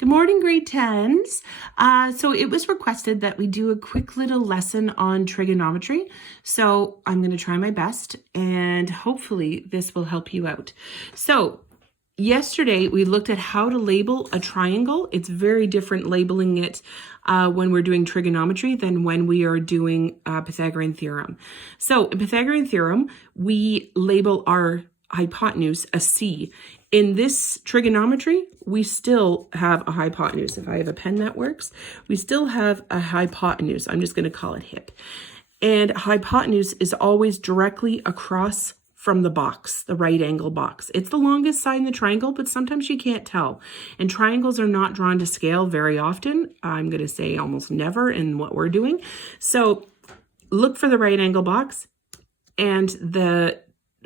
Good morning, grade 10s. So it was requested that we do a quick little lesson on trigonometry. So I'm going to try my best and hopefully this will help you out. So yesterday we looked at how to label a triangle. It's very different labeling it when we're doing trigonometry than when we are doing Pythagorean theorem. So in Pythagorean theorem, we label our hypotenuse a C. In this trigonometry, we still have a hypotenuse. If I have a pen that works, we still have a hypotenuse. I'm just going to call it hip. And hypotenuse is always directly across from the box, the right angle box. It's the longest side in the triangle, but sometimes you can't tell. And triangles are not drawn to scale very often. I'm going to say almost never in what we're doing. So look for the right angle box, and the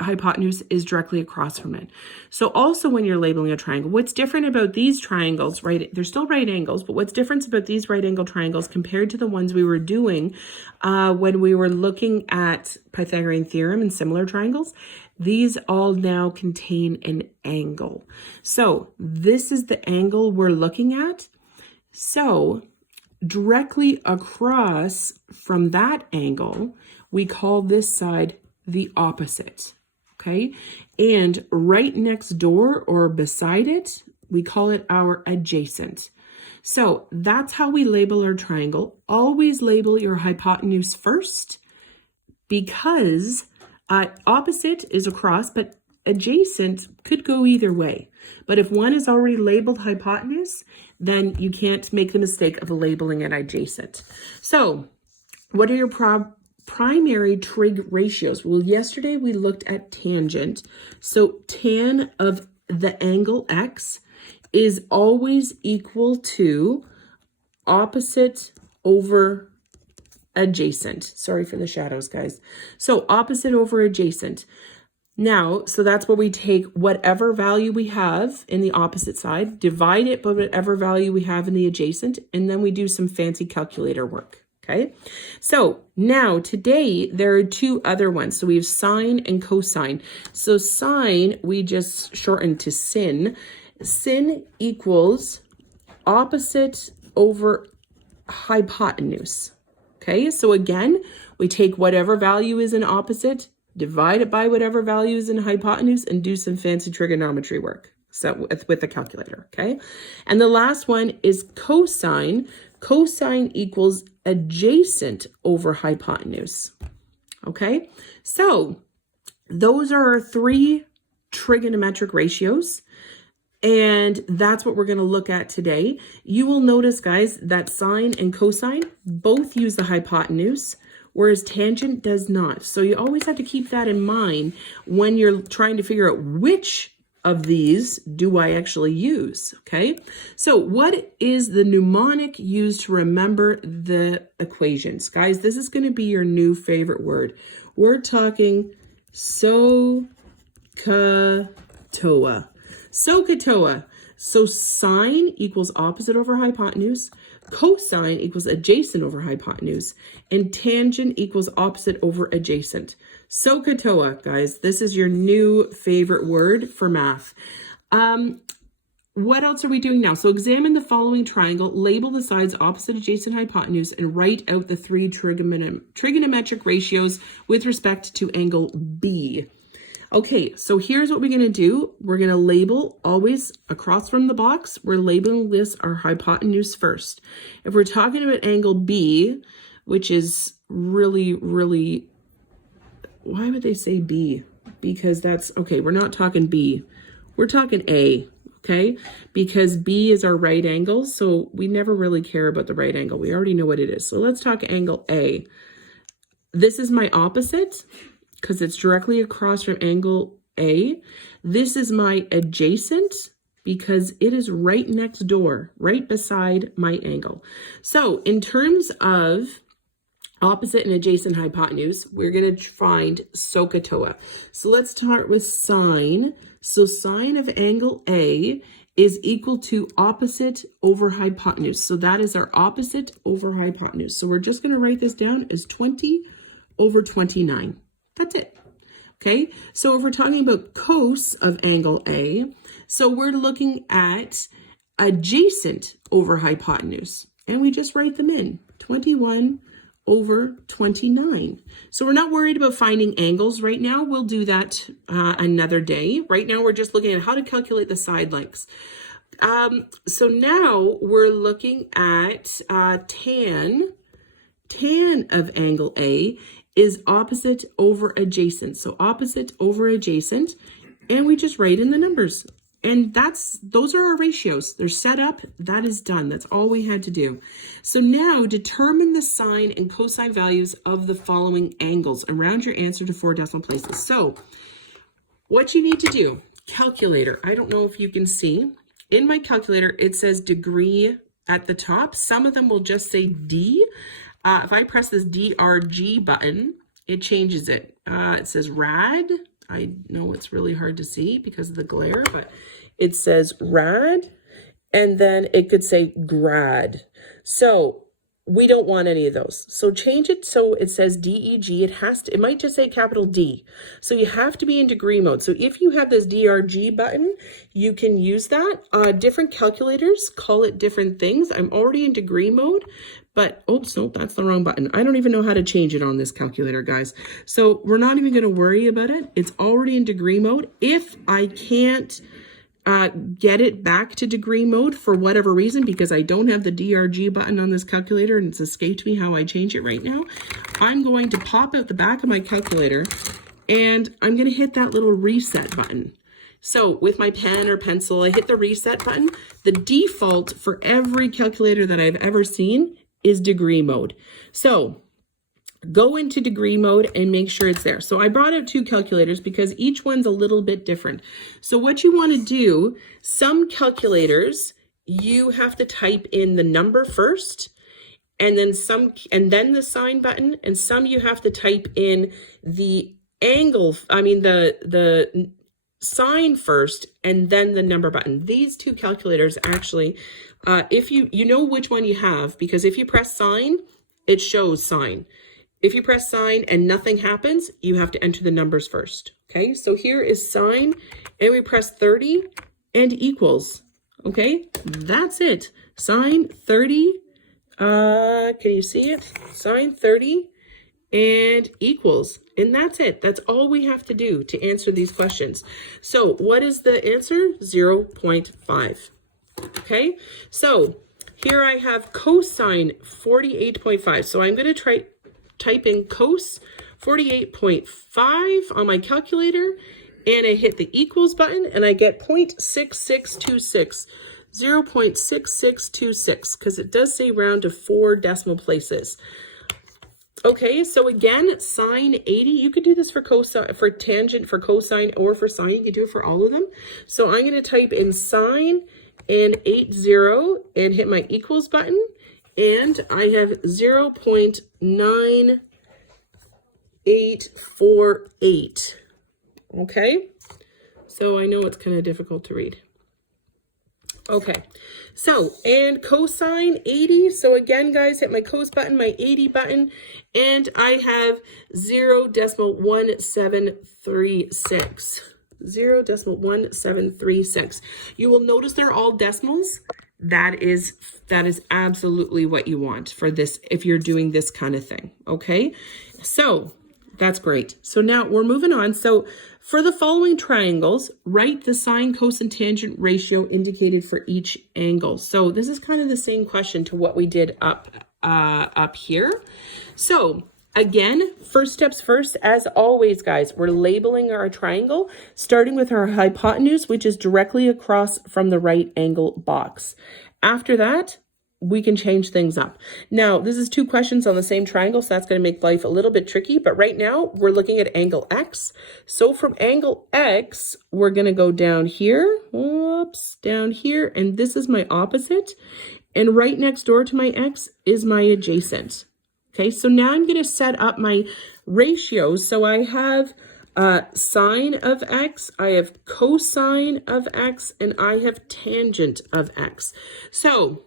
hypotenuse is directly across from it. So also when you're labeling a triangle, what's different about these triangles, right? They're still right angles, but what's different about these right angle triangles compared to the ones we were doing when we were looking at Pythagorean theorem and similar triangles, these all now contain an angle. So this is the angle we're looking at. So directly across from that angle, we call this side the opposite. Okay, and right next door or beside it, we call it our adjacent. So that's how we label our triangle. Always label your hypotenuse first, because opposite is across, but adjacent could go either way. But if one is already labeled hypotenuse, then you can't make the mistake of labeling it adjacent. So what are your primary trig ratios? Well, yesterday we looked at tangent. So tan of the angle x is always equal to opposite over adjacent. Sorry for the shadows, guys. So opposite over adjacent. Now, so that's where we take whatever value we have in the opposite side, divide it by whatever value we have in the adjacent, and then we do some fancy calculator work. Okay, so now today there are two other ones. So we have sine and cosine. So sine, we just shorten to sin. Sin equals opposite over hypotenuse. Okay, so again, we take whatever value is in opposite, divide it by whatever value is in hypotenuse, and do some fancy trigonometry work. So with the calculator, okay? And the last one is cosine. Cosine equals adjacent over hypotenuse, okay? So those are our three trigonometric ratios, and that's what we're going to look at today. You will notice, guys, that sine and cosine both use the hypotenuse, whereas tangent does not. So you always have to keep that in mind when you're trying to figure out which of these do I actually use, okay? So what is the mnemonic used to remember the equations? Guys, this is going to be your new favorite word. We're talking SOHCAHTOA. SOHCAHTOA. So sine equals opposite over hypotenuse, cosine equals adjacent over hypotenuse, and tangent equals opposite over adjacent. SOHCAHTOA, guys, this is your new favorite word for math. What else are we doing now? So examine the following triangle, label the sides opposite, adjacent, hypotenuse, and write out the three trigonometric ratios with respect to angle B. Okay, so here's what we're going to do. We're going to label always across from the box. We're labeling this our hypotenuse first. If we're talking about angle B, which is really, why would they say B? Because that's, okay, we're not talking B. We're talking A, okay? Because B is our right angle, so we never really care about the right angle. We already know what it is. So let's talk angle A. This is my opposite, because it's directly across from angle A. This is my adjacent, because it is right next door, right beside my angle. So in terms of opposite and adjacent hypotenuse, we're going to find SOHCAHTOA. So let's start with sine. So sine of angle A is equal to opposite over hypotenuse. So that is our opposite over hypotenuse. So we're just going to write this down as 20 over 29. That's it. Okay, so if we're talking about cos of angle A, so we're looking at adjacent over hypotenuse. And we just write them in, 21 over 29. So we're not worried about finding angles right now. We'll do that another day. Right now, we're just looking at how to calculate the side lengths. So now we're looking at tan of angle A is opposite over adjacent. So opposite over adjacent, and we just write in the numbers. And those are our ratios. They're set up. That is done. That's all we had to do. So now determine the sine and cosine values of the following angles and round your answer to 4 decimal places. So what you need to do, calculator. I don't know if you can see. In my calculator, it says degree at the top. Some of them will just say D. If I press this DRG button, it changes it. It says rad. I know it's really hard to see because of the glare, but it says rad, and then it could say grad. So we don't want any of those. So change it so it says DEG. It might just say capital D. So you have to be in degree mode. So if you have this DRG button, you can use that. Different calculators call it different things. I'm already in degree mode, but oops, nope, that's the wrong button. I don't even know how to change it on this calculator, guys. So we're not even going to worry about it. It's already in degree mode. If I can't get it back to degree mode for whatever reason, because I don't have the DRG button on this calculator and it's escaped me how I change it right now, I'm going to pop out the back of my calculator and I'm going to hit that little reset button. So with my pen or pencil, I hit the reset button. The default for every calculator that I've ever seen is degree mode. So go into degree mode and make sure it's there. So I brought out 2 calculators because each one's a little bit different. So what you want to do, some calculators, you have to type in the number first, and then the sign button, and some you have to type in the angle, the sign first, and then the number button. These 2 calculators actually, if you know which one you have, because if you press sign, it shows sign. If you press sign and nothing happens, you have to enter the numbers first. Okay, so here is sign, and we press 30 and equals. Okay, that's it. Sign 30. Can you see it? Sign 30 and equals. And that's it. That's all we have to do to answer these questions. So what is the answer? 0.5. Okay, so here I have cosine 48.5. So I'm going to type in cos 48.5 on my calculator, and I hit the equals button, and I get 0.6626, 0.6626, because it does say round to 4 decimal places. Okay, so again, sine 80, you could do this for cosine, for tangent, for cosine, or for sine. You could do it for all of them. So I'm going to type in sine and 80 and hit my equals button. And I have 0.9848. Okay, so I know it's kind of difficult to read. Okay, so, and cosine 80. So again, guys, hit my cos button, my 80 button, and I have 0.1736. 0.1736. You will notice they're all decimals. That is absolutely what you want for this if you're doing this kind of thing. Okay, so that's great. So now we're moving on. So for the following triangles, write the sine, cosine, tangent ratio indicated for each angle. So this is kind of the same question to what we did up here. So again, first steps first, as always, guys, we're labeling our triangle, starting with our hypotenuse, which is directly across from the right angle box. After that, we can change things up. Now, this is 2 questions on the same triangle, so that's going to make life a little bit tricky. But right now, we're looking at angle X. So from angle X, we're going to go down here, whoops, down here, and this is my opposite. And right next door to my X is my adjacent. Okay, so now I'm going to set up my ratios. So I have sine of X, I have cosine of X, and I have tangent of X. So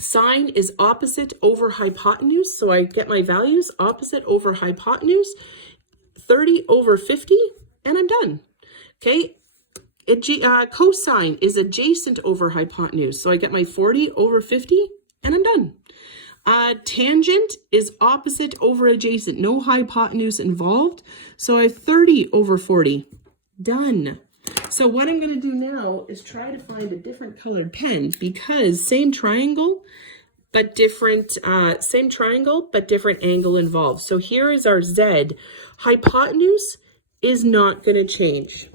sine is opposite over hypotenuse. So I get my values, opposite over hypotenuse, 30 over 50, and I'm done. Okay, cosine is adjacent over hypotenuse. So I get my 40 over 50 and I'm done. Tangent is opposite over adjacent. No hypotenuse involved. So I have 30 over 40. Done. So what I'm going to do now is try to find a different colored pen because same triangle, but different angle involved. So here is our Z. Hypotenuse is not going to change.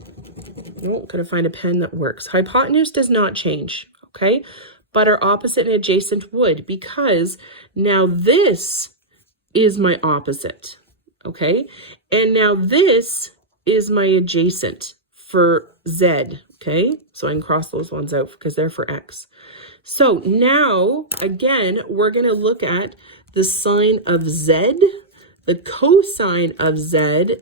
Oh, gotta find a pen that works. Hypotenuse does not change, okay? But our opposite and adjacent would, because now this is my opposite, okay? And now this is my adjacent for Z, okay? So I can cross those ones out because they're for X. So now, again, we're gonna look at the sine of Z, the cosine of Z,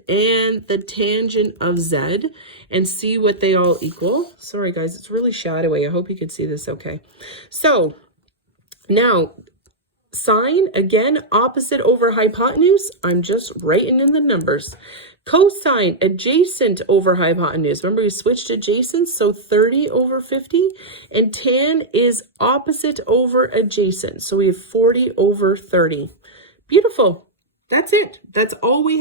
and the tangent of Z, and see what they all equal. Sorry guys, it's really shadowy. I hope you can see this okay. So now sine, again, opposite over hypotenuse. I'm just writing in the numbers. Cosine, adjacent over hypotenuse. Remember we switched adjacent, so 30 over 50. And tan is opposite over adjacent. So we have 40 over 30. Beautiful. That's it. That's all we have.